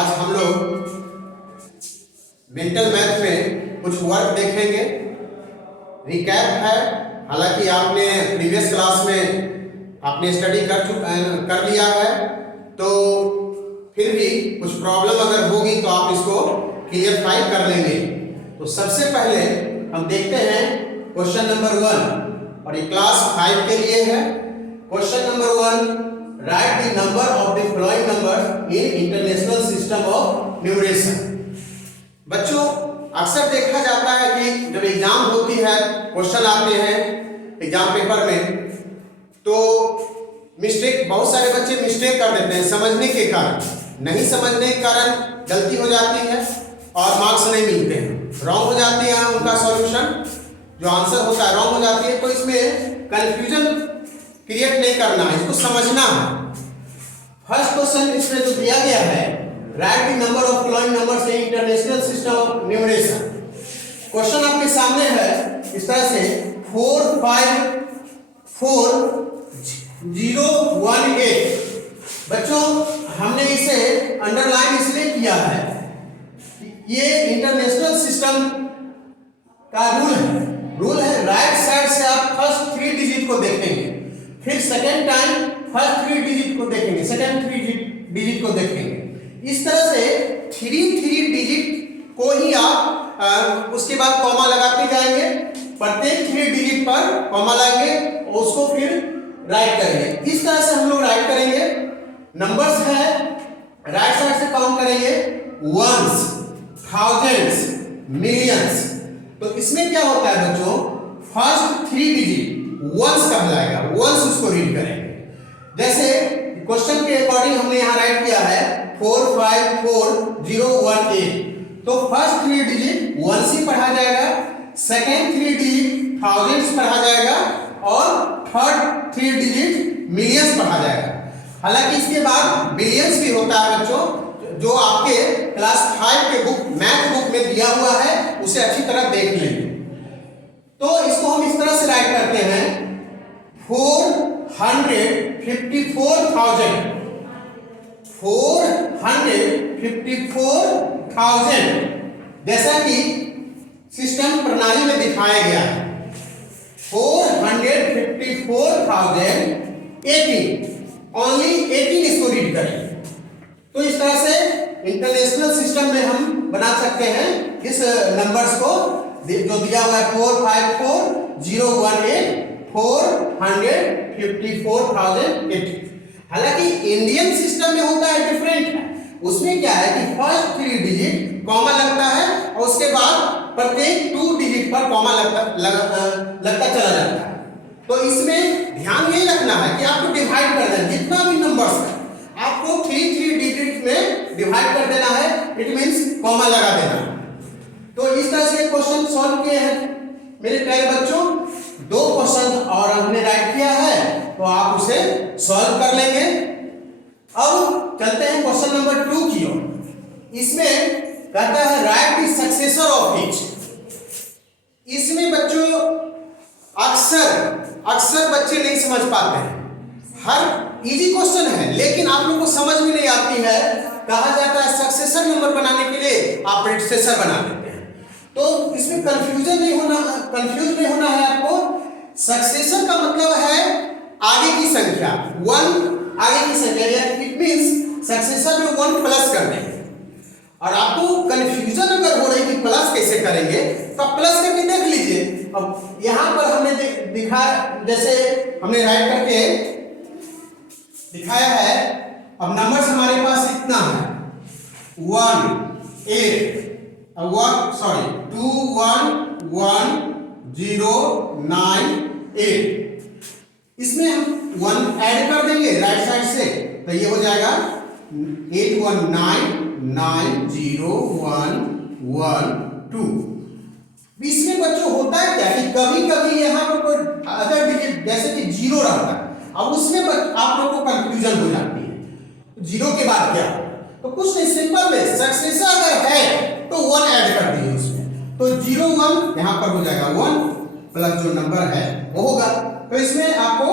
आज हम लोग मेंटल मैथ में कुछ वर्क देखेंगे। रिकैप है, हालांकि आपने प्रीवियस क्लास में आपने स्टडी कर लिया है, तो फिर भी कुछ प्रॉब्लम अगर होगी तो आप इसको क्लियरफाई कर लेंगे। तो सबसे पहले हम देखते हैं क्वेश्चन नंबर 1, और ये क्लास 5 के लिए है। Question number 1, right the number of the following numbers in international system of numeration. बच्चों, अक्सर देखा जाता है कि जब एग्जाम होती है, क्वेश्चन आते हैं एग्जाम पेपर में, तो मिस्टेक, बहुत सारे बच्चे मिस्टेक कर देते हैं समझने के कारण। नहीं समझने के कारण गलती हो जाती है और मार्क्स नहीं मिलते हैं, रॉन्ग हो जाती है उनका सॉल्यूशन, जो आंसर होता है रॉन्ग हो जाती है। तो इसमें कंफ्यूजन क्रिएट नहीं करना है, इसको समझना है। फर्स्ट क्वेश्चन इसमें जो दिया गया है, right the number of following numbers in international system of numeration. Question आपके सामने है इस तरह से 4 5 4 0 1 8। बच्चों, हमने इसे अंडरलाइन इसलिए किया है, ये इंटरनेशनल सिस्टम का रूल है। राइट साइड से आप फर्स्ट 3 डिजिट को देखेंगे, फिर सेकेंड टाइम फर्स्ट 3 डिजिट को देखेंगे, सेकेंड 3 डिजिट को देखेंगे। इस तरह से 3 डिजिट को ही आप उसके बाद कॉमा लगाते जाएंगे, प्रत्येक 3 डिजिट पर कॉमा लाएंगे और उसको फिर राइट करेंगे। इस तरह से हम लोग राइट करेंगे। नंबर्स है, राइट साइड से काउंट करेंगे वंस, थाउजेंड्स, मिलियंस। तो इसमें क्या होता है बच्चों, फर्स्ट 3 डिजिट वंस कहलाएगा, वंस उसको रीड करेंगे। जैसे क्वेश्चन के अकॉर्डिंग हमने यहाँ राइट किया है 4 5 4 0 1 8, तो फर्स्ट 3 डिजिट वंस ही पढ़ा जाएगा, सेकेंड 3 डिजिट थाउजेंड्स पढ़ा जाएगा और थर्ड 3 डिजिट मिलियंस पढ़ा जाएगा। हालांकि इसके बाद बिलियंस भी होता है बच्चों, जो आपके क्लास 5 के बुक, मैथ बुक में दिया हुआ है, उसे अच्छी तरह देख लेंगे। तो इसको हम इस तरह से राइट करते हैं 454,000 जैसा कि सिस्टम प्रणाली में दिखाया गया है। 454,018, ओनली 18 इसको रीड करेंगे। तो इस तरह से इंटरनेशनल सिस्टम में हम बना सकते हैं इस नंबर्स को, जो दिया हुआ है 454,018 454,080। हालांकि इंडियन सिस्टम में होता है डिफरेंट है। उसमें क्या है कि फर्स्ट 3 डिजिट कॉमा लगता है और उसके बाद प्रत्येक 2 डिजिट पर कॉमा लगता चला जाता है। तो इसमें ध्यान यही रखना है कि आपको डिवाइड कर देना, जितना भी नंबर्स है आपको 3 डिजिट में डिवाइड कर देना है, इट मींस कॉमा लगा देना। तो इस तरह से क्वेश्चन सॉल्व किए हैं मेरे प्यारे बच्चों। 2 क्वेश्चन और हमने राइट किया है, तो आप उसे सॉल्व कर लेंगे। अब चलते हैं क्वेश्चन नंबर 2 की ओर। इसमें कहता है right the successor of each. इसमें बच्चों अक्सर बच्चे नहीं समझ पाते हैं। हर इजी क्वेश्चन है, लेकिन आप लोगों को समझ में नहीं आती है। कहा जाता है सक्सेसर नंबर बनाने के लिए आप प्रेडिसेसर बना देते हैं। तो इसमें कंफ्यूज नहीं होना है आपको। सक्सेसर का मतलब है आगे की संख्या, 1 आगे की संख्या, इट मींस सक्सेसर में 1 प्लस कर देंगे। और आपको कंफ्यूजन अगर हो रही कि प्लस कैसे करेंगे, तो प्लस करके देख लीजिए। अब यहां पर हमने दिखाया, जैसे हमने राइट करके दिखाया है। अब नंबर्स हमारे पास इतना है 1 8 2 1 1 0 9 8। इसमें हम 1 ऐड कर देंगे राइट साइड से, तो ये हो जाएगा 8 1 9 9 0 1 1 2। इसमें बच्चों होता है क्या कि कभी कभी यहाँ पर कोई अदर डिजिट जैसे कि 0 रहता है, अब उसमें आप लोग को कंफ्यूजन हो जाती है, 0 के बाद क्या। तो कुछ नहीं, सिंपल है, सक्सेसर अगर है तो 1 ऐड कर दिए उसमें, तो 0 1 यहाँ पर हो जाएगा 1 प्लस जो नंबर है वो होगा। तो इसमें आपको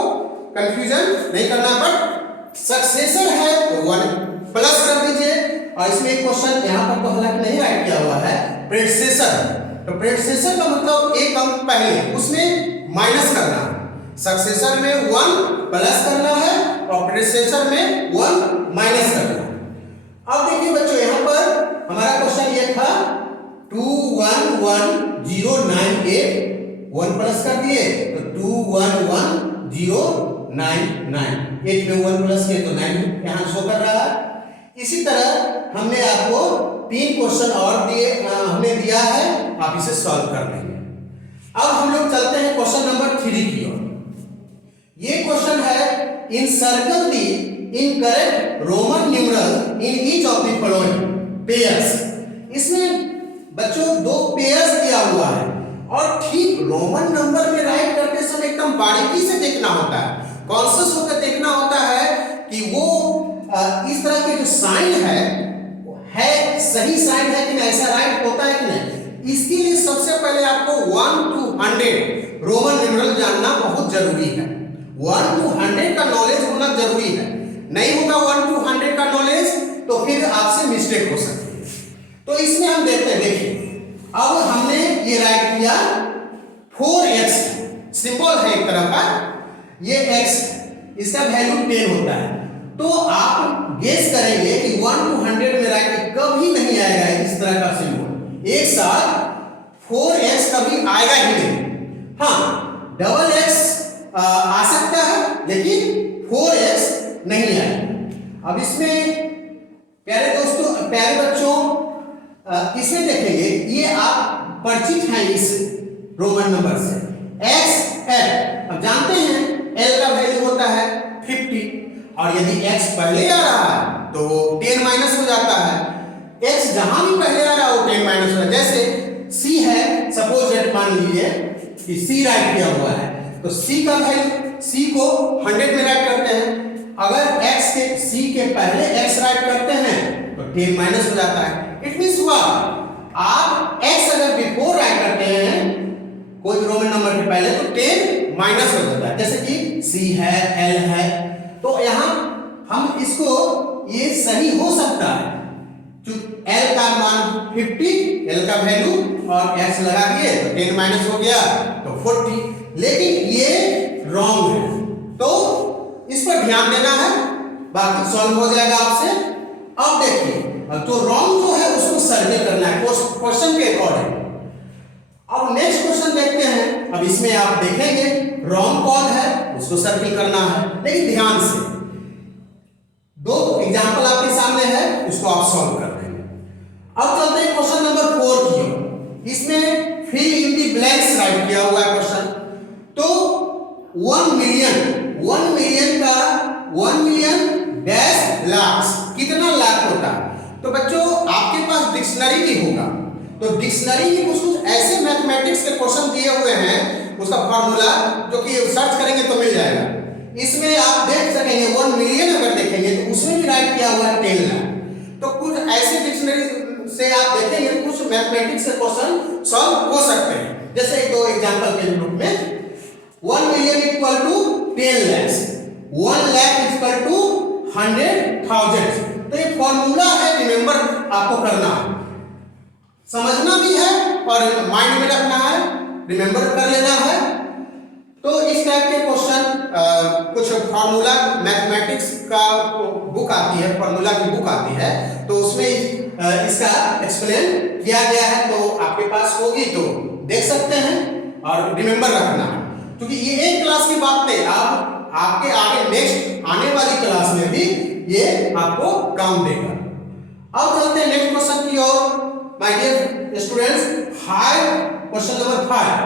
कंफ्यूजन नहीं करना, बट सक्सेसर है तो 1 प्लस कर दीजिए और इसमें एक क्वेश्चन यहाँ पर तो हालांकि नहीं राइट किया हुआ है, प्रेडिसेसर। तो प्रेडिसेसर का मतलब एक अंक पहले उसमें माइनस करना है, सक्सेसर में 1 प्लस करना है और प्रेडिसेसर में 1 माइनस करना है। अब देखिए बच्चों यहाँ पर हमारा क्वेश्चन ये था 211098 1 प्लस कर दिए तो 211099, 8 में 1 प्लस किए तो 9 यहाँ शो कर रहा है। इसी तरह हमने आपको 3 क्वेश्चन और दिए, हमने दिया है, आप इसे सॉल्व कर लेंगे। अब हम लोग चलते हैं क्वेश्चन नंबर 3 की ओर। ये क्वेश्चन है encircle the incorrect Roman numeral in each of the following pairs. इसमें बच्चों 2 पेयर्स दिया हुआ है और ठीक रोमन नंबर में राइट करते समय एकदम बारीकी से देखना होता है, कॉन्शियस होकर देखना होता है कि वो इस तरह के जो साइन है सही साइन है कि नहीं, ऐसा राइट होता है कि नहीं। इसके लिए सबसे पहले आपको 1 to 100 रोमन न्यूमरल जानना बहुत जरूरी है। 1 to 100 का नॉलेज होना जरूरी है, नहीं होगा 1 to 100 का नॉलेज तो फिर आपसे मिस्टेक हो सकती है। तो इसमें हम देखते हैं, देखिए अब हमने ये राइट किया 4x, सिंबल है एक तरह का, ये x इसका वैल्यू 10 होता है। तो आप गेस करेंगे कि 1 to 100 में राइट कभी नहीं आएगा इस तरह का सिंबल, एक साथ 4x कभी आएगा ही नहीं। हाँ डबल x आ सकता है लेकिन 4x नहीं आएगा। अब इसमें प्यारे दोस्तों, प्यारे बच्चों, इसमें देखेंगे ये आप परिचित हैं इस रोमन नंबर से, x l। अब जानते हैं l का वैल्यू होता है 50 और यदि x पहले आ रहा है तो 10 माइनस हो जाता है। x जहां भी पहले आ रहा है वो 10 माइनस हो, जैसे c है, सपोज दैट मान लीजिए कि c राइट किया हुआ है तो c का वैल्यू, c को 100 में राइट करते हैं, अगर x के c के पहले x राइट करते हैं तो 10 माइनस हो जाता है। इट मींस हुआ आप x अगर बिफोर राइट करते हैं कोई रोमन नंबर के पहले तो 10 माइनस हो जाता है, जैसे कि c है, l है। तो यहां हम इसको ये सही हो सकता है, l का मान 50, l का वैल्यू और x लगा दिए तो 10 माइनस हो गया तो 40, लेकिन ये रॉन्ग है तो इस पर ध्यान देना है, बाकी सॉल्व हो जाएगा आपसे। अब देखिए तो रॉन्ग जो है उसको सर्वे करना है क्वेश्चन के अकॉर्डिंग। अब नेक्स्ट क्वेश्चन देखते हैं। अब इसमें आप देखेंगे रॉन्ग कौन है उसको सर्किल करना है, लेकिन ध्यान से 2 एग्जांपल आपके सामने है, उसको आप सॉल्व कर देंगे। अब चलते हैं क्वेश्चन नंबर 4 की ओर। इसमें fill in the blanks right किया हुआ है क्वेश्चन। तो 1 मिलियन का 1 मिलियन डैश लाख कितना लाख होता है। तो बच्चों आपके पास डिक्शनरी भी होगा, तो डिक्शनरी में कुछ ऐसे मैथमेटिक्स के क्वेश्चन दिए हुए हैं, उसका फार्मूला जो कि सर्च करेंगे तो मिल जाएगा। इसमें आप देख सकेंगे 1 मिलियन अगर देखेंगे तो उसमें भी राइट किया हुआ है 10 लाख। तो कुछ ऐसे डिक्शनरी से आप देखेंगे कुछ मैथमेटिक्स के क्वेश्चन सॉल्व हो सकते हैं, जैसे 2 एग्जांपल के रूप में 1 million equal to 10 lakh, 1 lakh equal to 100,000। तो ये फॉर्मूला है, रिमेंबर आपको करना है, समझना भी है और माइंड में रखना है, रिमेंबर कर लेना है। तो इस टाइप के क्वेश्चन कुछ फार्मूला मैथमेटिक्स का बुक आती है, फार्मूला की बुक आती है, तो उसमें इसका एक्सप्लेन किया गया है, तो आपके पास होगी तो देख सकते हैं और रिमेंबर रखना है, क्योंकि ये एक क्लास की बात नहीं, आप आपके आगे नेक्स्ट आने वाली क्लास में भी ये आपको काम देगा। अब चलते हैं नेक्स्ट क्वेश्चन की ओर my dear students. 5 question number 5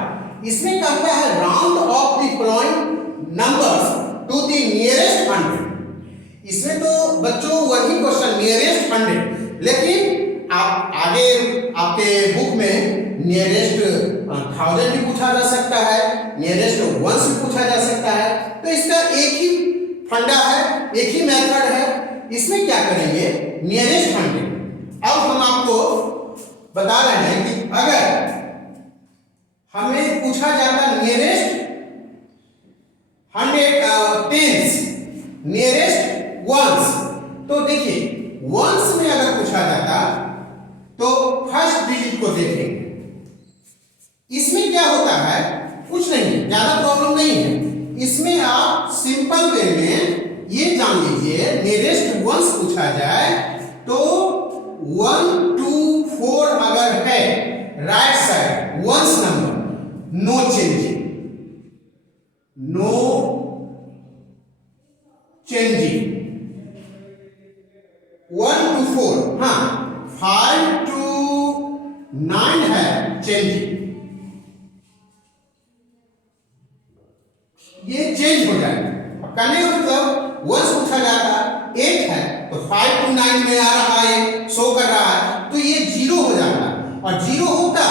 इसमें कहता है round off the following numbers to the nearest 100। इसमें तो बच्चों वही क्वेश्चन नियरेस्ट 100, लेकिन आप आगे आपके बुक में नियरेस्ट 1000 भी पूछा जा सकता है, नियरेस्ट 1 भी पूछा जा सकता है। तो इसका एक ही फंडा है, एक ही मेथड है। इसमें क्या करेंगे नियरेस्ट 100। अब हम आपको बता रहे हैं कि अगर हमें पूछा जाता नियरेस्ट 100 टेंस, नियरेस्ट वंस, तो देखिए वंस में अगर पूछा है, कुछ नहीं है, ज्यादा प्रॉब्लम नहीं है। इसमें आप सिंपल वे में ये जान लीजिए, नियरेस्ट वंस पूछा जाए तो 1 2 4 अगर है right side once number, no changing, no changing. 1 to 4, हाँ 5 to 9 है चेंजिंग, ये चेंज हो जाएगा। अब करने का मतलब वंस पूछा जाता 8 है तो 5 to 9 में आ रहा है, शो कर रहा है, तो ये 0 हो जाता और 0 होता,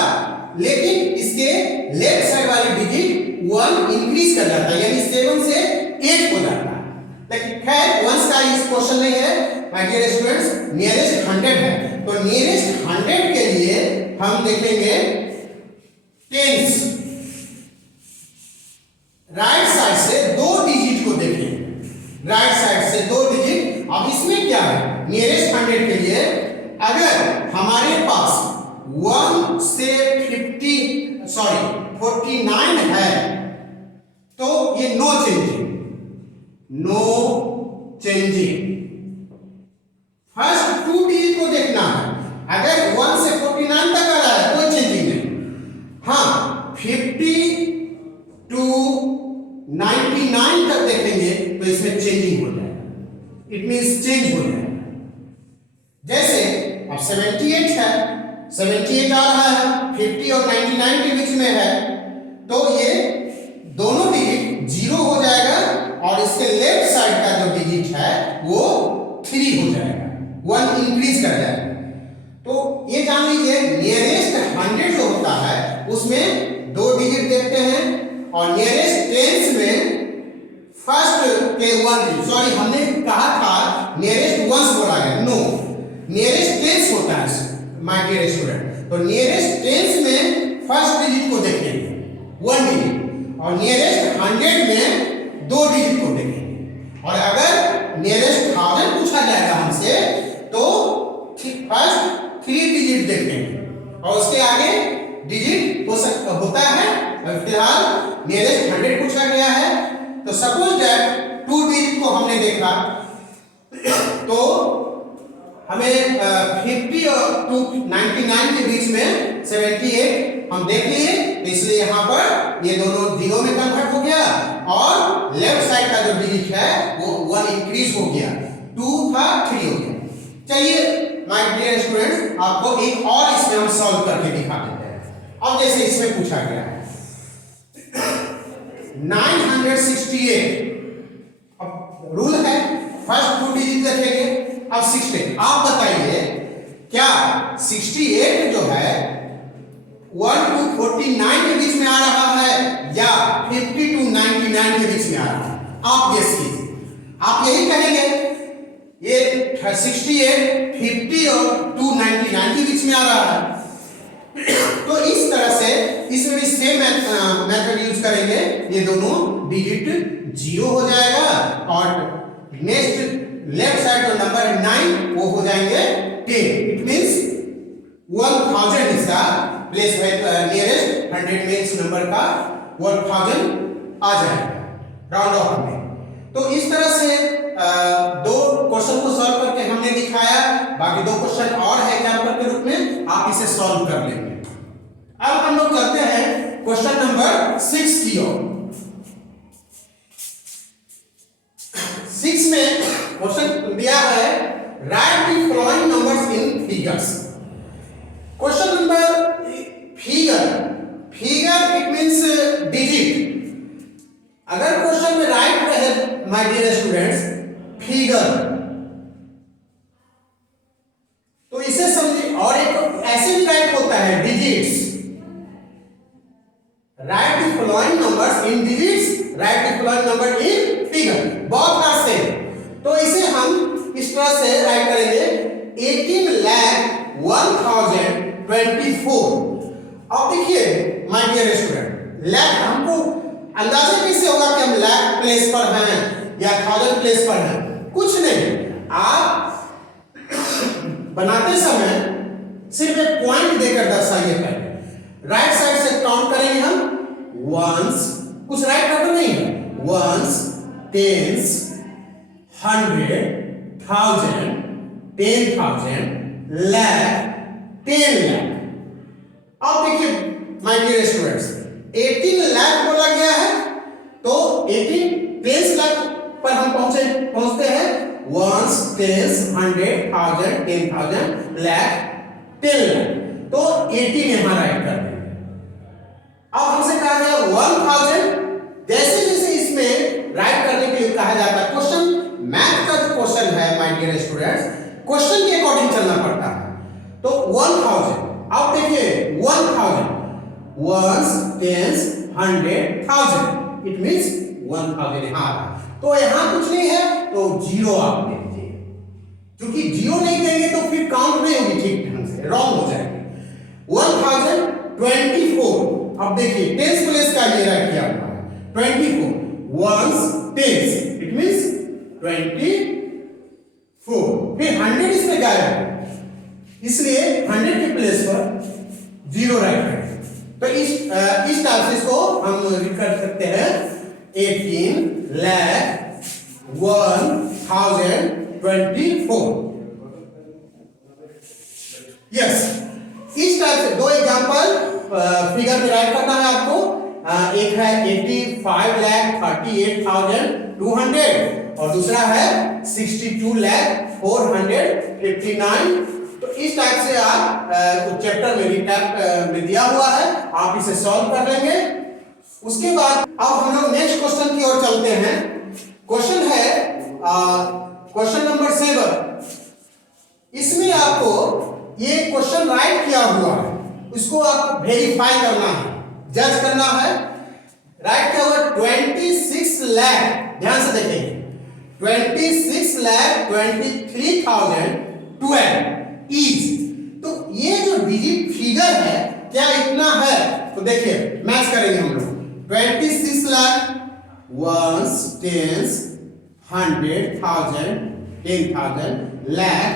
लेकिन इसके लेफ्ट साइड वाली डिजिट 1 इंक्रीज कर जाता है, यानी 7 से 8 हो जाता है। लेकिन खैर वंस का इस क्वेश्चन नहीं है माय डियर स्टूडेंट्स, नियरेस्ट 100 है, तो नियरेस्ट 100 के लिए हम देखेंगे टेंस, राइट साइड से 2 डिजिट को देखेंगे, राइट साइड से 2 डिजिट। अब इसमें क्या है, नियरेस्ट 100 के लिए अगर हमारे पास 1 से 49 है तो ये no changing, no changing. First 2 digit को देखना है, अगर 1 से 49 तक आ रहा है कोई चेंजिंग नहीं। हाँ 50 to 99 तक देखेंगे तो इसमें चेंजिंग हो जाएगा, इट मींस चेंज हो जाएगा। जैसे अब 78 है, 78 आ रहा है, 50 और 99 के बीच में है, तो ये दोनों डिजिट 0 हो जाएगा और इसके लेफ्ट साइड का जो डिजिट है वो 3 हो जाएगा, 1 इंक्रीज कर जाएगा। तो ये जान लीजिए नियरेस्ट 100 जो होता है उसमें 2 डिजिट देखते हैं, और नियरेस्ट टेंस में फर्स्ट के 1 डिजिट, सॉरी हमने कहा था नियरेस्ट वंस बोला गया, नो नियरेस्ट टेंस होता है माय डियर स्टूडेंट। तो नियरेस्ट टेंस में फर्स्ट डिजिट को देखेंगे 1 डिजिट, और नियरेस्ट 100 में 2 डिजिट को देखेंगे। और अगर नियरेस्ट 1000 पूछा जाएगा हमसे तो फर्स्ट 3 डिजिट देखेंगे और उसके आगे डिजिट होता है। फिलहाल नियरेस्ट 100 पूछा गया है, तो सपोज दैट 2 डिजिट को हमने देखा तो हमें 50 और 99 के बीच में 78 हम देख लिए, इसलिए यहाँ पर ये दोनों 0 में कन्वर्ट हो गया और लेफ्ट साइड का जो डिजिट है वो 1 इंक्रीज हो गया, 2 था 3 हो गया। चलिए माय डियर स्टूडेंट्स, आपको एक और इसमें हम सॉल्व करके दिखा देते हैं। अब जैसे इसमें पूछा गया है 968, अब रूल है फर्स्ट 2 डिजिट देखेंगे, अब 60। आप बताइए क्या 68 जो है 1 to 49 के बीच में आ रहा है या 50 to 99 के बीच में आ रहा है? आप गेस कीजिए। आप यही कहेंगे ये 68 50 और 299 के बीच में आ रहा है। तो इस तरह से इसमें भी सेम मेथड यूज करेंगे, ये दोनों डिजिट 0 हो जाएगा और नेक्स्ट लेफ्ट साइड जो नंबर है 9 वो हो जाएंगे 10। It means 1000 is the place nearest 100 में इस नंबर का 1000 आ जाएगा राउंड ऑफ में। तो इस तरह से 2 क्वेश्चन को सॉल्व करके हमने दिखाया, बाकी 2 क्वेश्चन और है एग्जांपल के रूप में, आप इसे सॉल्व कर लेंगे। अब हम लोग करते हैं क्वेश्चन नंबर 6 की ओर। 6 में क्वेश्चन दिया है right the following numbers in figures. Question number figure it means digit. अगर क्वेश्चन में राइट रहे माय डियर स्टूडेंट्स फिगर, तो इसे समझिए, और एक ऐसे भी राइट होता है digits. Right the following numbers in digits, right the following number in figure, बहुत आसान है। तो इसे हम इस तरह से राइट करेंगे 18,01,024। अब देखिए माय डियर स्टूडेंट, लाख हमको अंदाजा कैसे होगा कि हम लाख प्लेस पर हैं या 1000 प्लेस पर हैं? कुछ नहीं, आप बनाते समय सिर्फ एक पॉइंट देकर दर्शाइए। पहले राइट साइड से काउंट करेंगे हम वंस, कुछ राइट करना नहीं है, वंस, टेंस, 100, 1000, 10,000, lakh, 10 लाख। अब देखिए माय डियर स्टूडेंट्स, 18 लाख बोला गया है तो 18 टेंस लाख पर हम पहुंचते हैं, वंस, टेंस, 100, 1000, 10,000, लाख, 10 लाख, तो 18 यहां राइट कर देंगे। अब हमसे कहा गया 1000, जैसे जैसे इसमें राइट करने के लिए कहा जाता है, क्वेश्चन मैथ का जो क्वेश्चन है माय डियर स्टूडेंट्स, क्वेश्चन के अकॉर्डिंग चलना पड़ता है। तो 1000, अब देखिए 1000, वंस, टेंस, 100, 1000, इट मींस 1000 यहां आ रहा, तो यहां कुछ नहीं है तो 0 आप दे दीजिए, क्योंकि 0 नहीं देंगे तो फिर काउंट नहीं होगी ठीक ढंग से, रॉन्ग हो जाएगी। 1024, अब देखिए टेंस प्लेस का ये राइट किया हुआ है, 24, वंस, टेंस, इट मींस 24, फिर 100 इसमें गायब है, इसलिए 100 के प्लेस पर 0 राइट करें। तो इस टाइप से इसको हम लिख कर सकते हैं, 18 लाख 1024। यस, इस टाइप से दो एग्जांपल फिगर में राइट करना है आपको। एक है 85,38,200 और दूसरा है 62,459। तो इस टाइप से आप चैप्टर में रिकैप में दिया हुआ है, आप इसे सॉल्व कर लेंगे। उसके बाद अब हम लोग नेक्स्ट क्वेश्चन की ओर चलते हैं। क्वेश्चन है क्वेश्चन नंबर 7। इसमें आपको ये क्वेश्चन राइट किया हुआ है, इसको आपको वेरीफाई करना है, जज करना है। राइट किया हुआ 26 लाख, ध्यान से देखेंगे, 26,23,012 इज, तो ये जो डिजिट फिगर है क्या इतना है, तो देखिए मैच करेंगे हम लोग। 26 लाख, वंस, टेंस, 100, 1000, 10,000, लाख,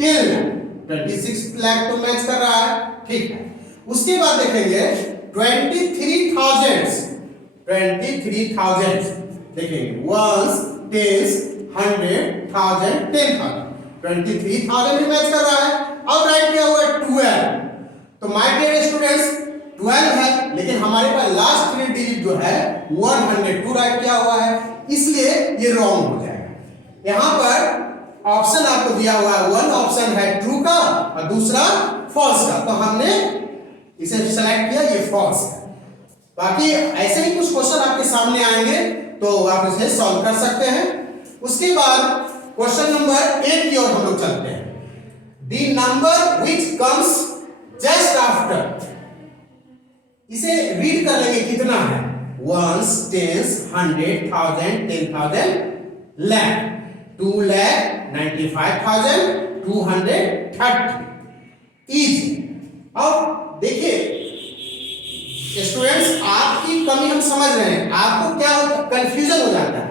10 लाख, 26 लाख तो मैच कर रहा है, ठीक है। उसके बाद देखेंगे 23,000, देखेंगे वंस, टेंस, 100, 1000, 10,000, 23,000 भी मैच कर रहा है। अब राइट किया हुआ है 12, तो माय डियर स्टूडेंट्स 12 है, लेकिन हमारे पास लास्ट 3 डिजिट जो है 102 राइट किया हुआ है, इसलिए ये रॉन्ग हो जाएगा। यहां पर ऑप्शन आपको दिया हुआ है, वन ऑप्शन है ट्रू का और दूसरा फॉल्स का, तो हमने इसे सेलेक्ट किया, ये फॉल्स है। बाकी ऐसे ही कुछ क्वेश्चन आपके सामने आएंगे तो आप इसे सॉल्व कर सकते हैं। उसके बाद क्वेश्चन नंबर 8 की ओर हम लोग चलते हैं। The number which comes just after, इसे रीड कर लेंगे कितना है, वंस, टेंस, 100, 1000, 10,000, लाख, 2,95,230 इज। अब देखिए स्टूडेंट्स, आपकी कमी हम समझ रहे हैं, आपको क्या कंफ्यूजन हो जाता है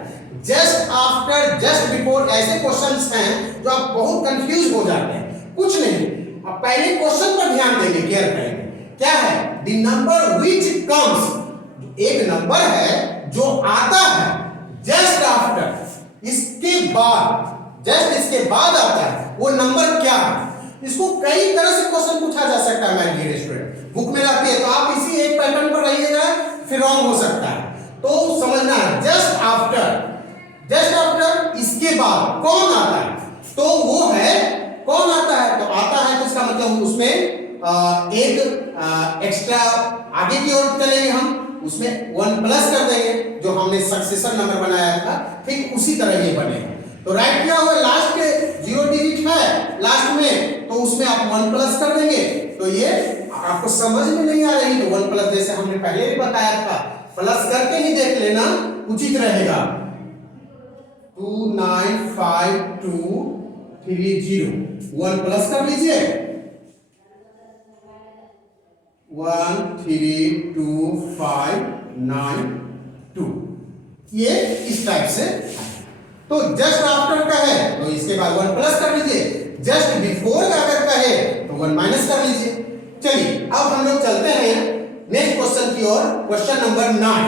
जस्ट आफ्टर, जस्ट बिफोर, ऐसे क्वेश्चंस हैं जो आप बहुत कंफ्यूज हो जाते हैं। कुछ नहीं, अब पहले क्वेश्चन पर ध्यान देंगे, केयर करेंगे। क्या है, द नंबर विच कम्स, एक नंबर है जो आता है जस्ट आफ्टर, इसके बाद, जस्ट इसके बाद आता है, वो नंबर क्या है। इसको कई तरह से क्वेश्चन पूछा जा सकता है माय डियर स्टूडेंट, बुक में रहती है, तो आप इसी एक पैटर्न पर रहिएगा, फिर रॉन्ग हो सकता है। तो समझना है जस्ट आफ्टर, जस्ट आफ्टर इसके बाद कौन आता है, तो वो है, कौन आता है, तो आता है तो इसका मतलब उसमें एक एक्स्ट्रा आगे की ओर चलेंगे, हम उसमें 1 प्लस कर देंगे, जो हमने सक्सेसर नंबर बनाया था, ठीक उसी तरह ये बनेगा। तो राइट किया हुआ लास्ट के 0 डिजिट है लास्ट में, तो उसमें आप 1 प्लस कर देंगे, तो ये आपको समझ में नहीं आ रही तो 1 प्लस, जैसे हमने पहले भी बताया था, प्लस करके ही देख लेना उचित रहेगा। 295,230, 1 प्लस कर लीजिए, 132,592, ये इस टाइप से। तो जस्ट आफ्टर का है तो इसके बाद 1 प्लस कर लीजिए, जस्ट बिफोर अगर कहे तो 1 माइनस कर लीजिए। चलिए अब हम लोग चलते हैं नेक्स्ट क्वेश्चन की ओर, क्वेश्चन नंबर 9।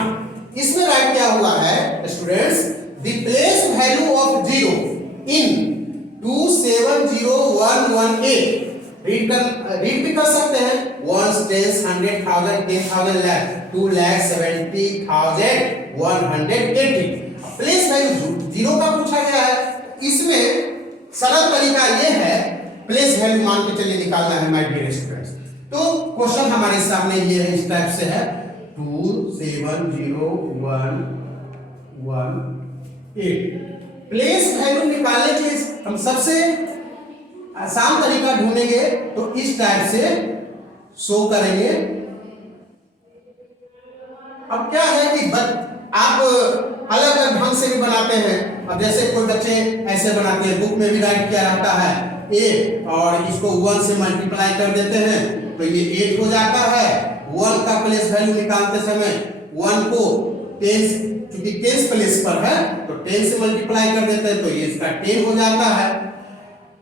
इसमें राइट क्या हुआ है students, the place value of zero in 270118। Read भी कर सकते हैं, ones, tens, 100,000, 10,000, lakh, 2,70,180। Place value zero का पूछा गया है। इसमें सरल तरीका ये है, प्लेस वैल्यू मान के चलिए निकालना है माय डियर स्टूडेंट्स। तो क्वेश्चन हमारे सामने ये है, इस टाइप से है 270118। प्लेस वैल्यू निकालने के लिए हम सबसे आसान तरीका ढूंढेंगे, तो इस टाइप से शो करेंगे। अब क्या है कि आप अलग अलग ढंग से भी बनाते हैं। अब जैसे कोई बच्चे ऐसे बनाते हैं, बुक में भी राइट किया रहता है ए, और इसको 1 से मल्टीप्लाई कर देते हैं तो ये 8 हो जाता है। 1 का प्लेस वैल्यू निकालते समय 1 को 10, क्योंकि 10 प्लेस पर है तो 10 से मल्टीप्लाई कर देते हैं तो ये इसका 10 हो जाता है।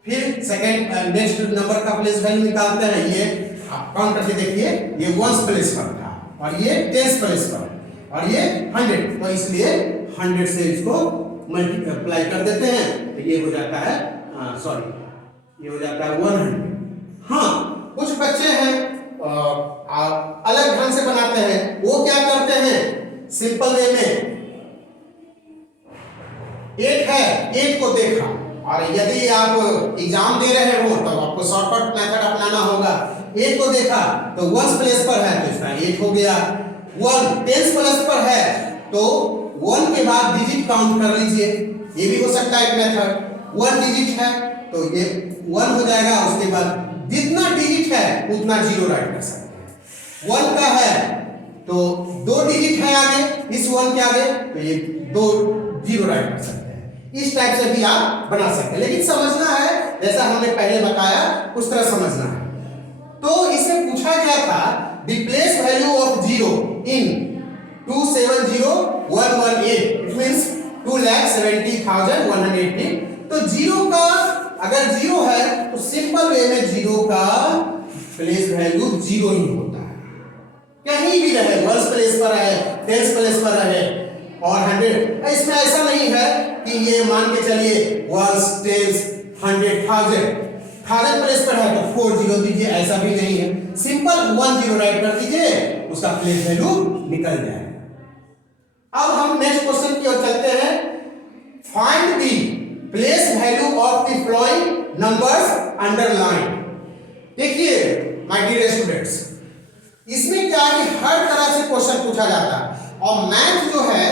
फिर सेकंड नेक्स्ट नंबर का प्लेस वैल्यू निकालते हैं, ये आप काउंट करके देखिए, ये 1 प्लेस पर था और ये 10 प्लेस पर और ये 100, तो इसलिए 100 से इसको मल्टीप्लाई कर देते हैं तो ये हो जाता है ये हो जाता है 100। हाँ, कुछ बच्चे हैं अलग ढंग से बनाते हैं। वो क्या करते हैं, सिंपल वे में 8 है, 8 को देखा, और यदि आप एग्जाम दे रहे हो तो आपको शॉर्टकट मेथड अपनाना होगा। 8 को देखा तो 1 प्लेस पर है तो इसका 8 हो गया। 1 10 प्लेस पर है तो 1 के बाद डिजिट काउंट कर लीजिए, ये भी हो सकता है एक मेथड। 1 डिजिट है तो ये 1 हो जाएगा, उसके बाद जितना डिजिट है उतना जीरो राइट कर सकते हैं। 1 का है तो 2 डिजिट है आगे, इस 1 के आगे तो ये 2 जीरो राइट कर सकते हैं। इस टाइप से भी आप बना सकते हैं, लेकिन समझना है जैसा हमने पहले बताया उस तरह समझना है। तो इसमें पूछा गया था the place value of zero in 270118, it means 2,70,180। तो जीरो का अगर जीरो है तो सिंपल वे में जीरो का प्लेस वैल्यू जीरो ही होता है, कहीं भी रहे, 1 प्लेस पर रहे, 10 प्लेस पर रहे और 100। इसमें ऐसा नहीं है कि ये मान के चलिए 1, 10, 100,000 प्लेस पर है तो 4 जीरो दीजिए, ऐसा भी नहीं है। सिंपल 1 जीरो राइट कर दीजिए, उसका प्लेस वैल्यू निकल जाएगा। अब हम नेक्स्ट क्वेश्चन की ओर चलते हैं। Find the place value of the following numbers underline. देखिए माय डियर स्टूडेंट्स, इसमें क्या है कि हर तरह से क्वेश्चन पूछा जाता है और मैथ जो है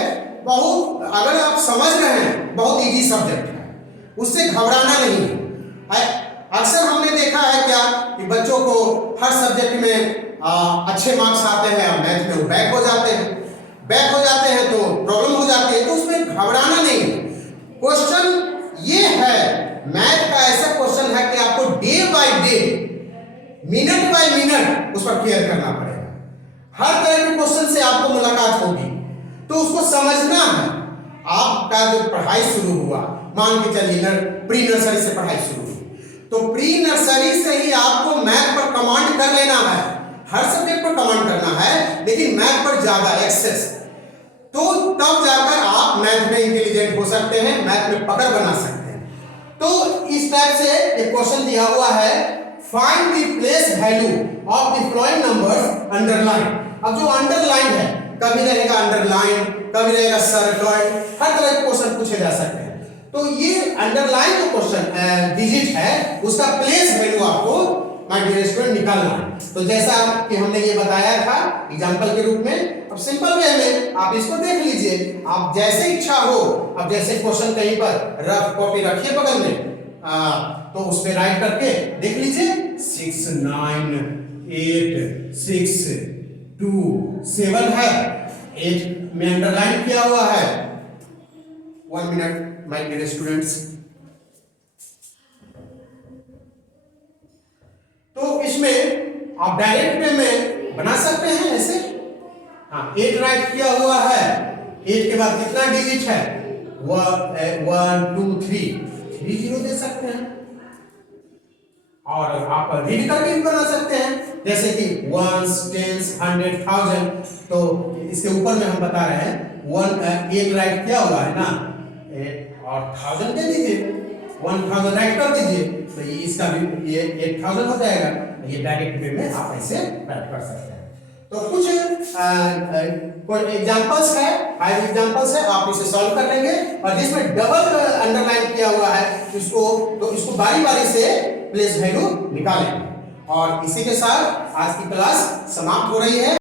बहुत, अगर आप समझ रहे हैं, बहुत इजी सब्जेक्ट है, उससे घबराना नहीं है। अक्सर हमने देखा है क्या कि बच्चों को हर सब्जेक्ट में अच्छे मार्क्स आते हैं और मैथ में बैक हो जाते हैं तो प्रॉब्लम हो जाती है, तो उसमें घबराना नहीं है। क्वेश्चन ये है, मैथ का ऐसा क्वेश्चन है कि आपको day by day, minute by minute उस पर केयर करना पड़ेगा। हर तरह के क्वेश्चन से आपको मुलाकात होगी तो उसको समझना है। आपका जो पढ़ाई शुरू हुआ, मान के चलिए प्री नर्सरी से पढ़ाई शुरू हुई, तो प्री नर्सरी से ही आपको मैथ पर कमांड कर लेना है। हर सब्जेक्ट पर कमांड करना है, लेकिन मैथ पर ज्यादा एक्सेस, तो तब जाकर आप मैथ में इंटेलिजेंट हो सकते हैं, मैथ में पकड़ बना सकते हैं। तो इस टाइप से एक क्वेश्चन दिया हुआ है, find the place value of the following numbers underline. अब जो अंडरलाइन है, कभी रहेगा अंडरलाइन, कभी रहेगा सर्कल, हर तरह के क्वेश्चन पूछे जा सकते हैं। तो ये अंडरलाइन जो क्वेश्चन डिजिट है, उसका प्लेस वैल्यू आपको माय डियर स्टूडेंट निकालना है। तो जैसा कि हमने ये बताया था एग्जांपल के रूप में, अब सिंपल वे में आप इसको देख लीजिए, आप जैसे इच्छा हो। अब जैसे क्वेश्चन कहीं पर रफ कॉपी रखिए बगल में, तो उस पे राइट करके देख लीजिए 6, 9, 8, 6, 2, 7 है, 8 में अंडरलाइन किया हुआ है। 1 मिनट माय डियर स्टूडेंट्स। तो इसमें आप डायरेक्ट वे में बना सकते हैं ऐसे। हाँ, 8 राइट किया हुआ है, 8 के बाद कितना डिजिट है, 1, 2, 3 जीरो दे सकते हैं, और आप रीड करके भी बना सकते हैं। जैसे कि वंस, टेंस, 100, 1000, तो इसके ऊपर में हम बता रहे हैं एक राइट किया हुआ है ना, और 1000 दे दीजिए, 1000 राइट कर दीजिए, तो ये इसका भी ये 8000 हो जाएगा। ये डायरेक्ट वे में आप ऐसे राइट कर सकते हैं। तो कुछ एग्जांपल्स है, 5 एग्जांपल्स है, आप इसे सॉल्व कर लेंगे, और जिसमें डबल अंडरलाइन किया हुआ है इसको बारी-बारी से प्लेस वैल्यू निकालेंगे। और इसी के साथ आज की क्लास समाप्त हो रही है।